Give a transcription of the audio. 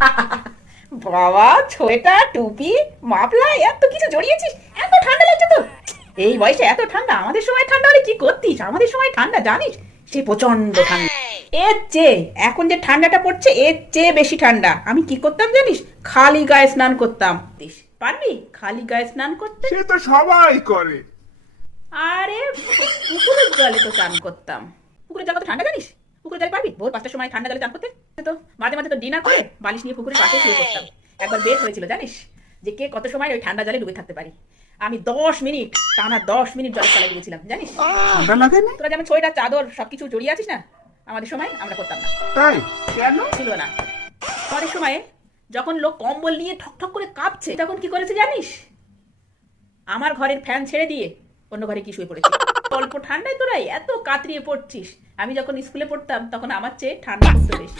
বাবা ছোয়েটার টুপি মাপলা এত কিছু জড়িয়েছিস। এত ঠান্ডা লাগছে তো। এই বয়সে এত ঠান্ডা আমাদের সময় ঠান্ডা হলে কি করতিস? আমাদের সময় ঠান্ডা জানিস? সে প্রচণ্ড ঠান্ডা। এর চেয়ে এখন যে ঠান্ডাটা পড়ছে এর চেয়ে বেশি ঠান্ডা। আমি কি করতাম জানিস? খালি গায়ে স্নান করতাম। পারবি? খালি গায়ে স্নান করতে? সে তো সবাই করে। আরে পুকুরের জলে তো চান করতাম। পুকুরের জল কত ঠান্ডা জানিস? পুকুরের জলে পারবি? ভোর পাঁচটার সময় ঠান্ডা জলে চান করতে? মাঝে মাঝে তো ডিনার করে বালিশ নিয়ে পুকুরের পাশে শুয়ে করতাম একবার বের হয়েছিল জানিস? যে কে কত সময় ওই ঠান্ডা জলে ডুবে থাকতে পারি। আমি দশ মিনিট টানা দশ মিনিট জলে তলায় গিয়েছিলাম জানিস? ঠান্ডা লাগে না? তোরা যেমন ছয়টা চাদর সবকিছু জড়িয়ে আছিস না আমাদের সময় আমরা করতাম না। তাই? কেন? ছিল না। আমাদের সময়ে যখন লোক কম্বল নিয়ে ঠক ঠক করে কাঁপছে তখন কি করেছে জানিস? আমার ঘরের ফ্যান ছেড়ে দিয়ে অন্য ঘরে কি শুয়ে পড়েছে? অল্প ঠান্ডায় তোরাই এত কাতরিয়ে পড়ছিস। আমি যখন স্কুলে পড়তাম তখন আমার চেয়ে ঠান্ডা পড়তো বেশি।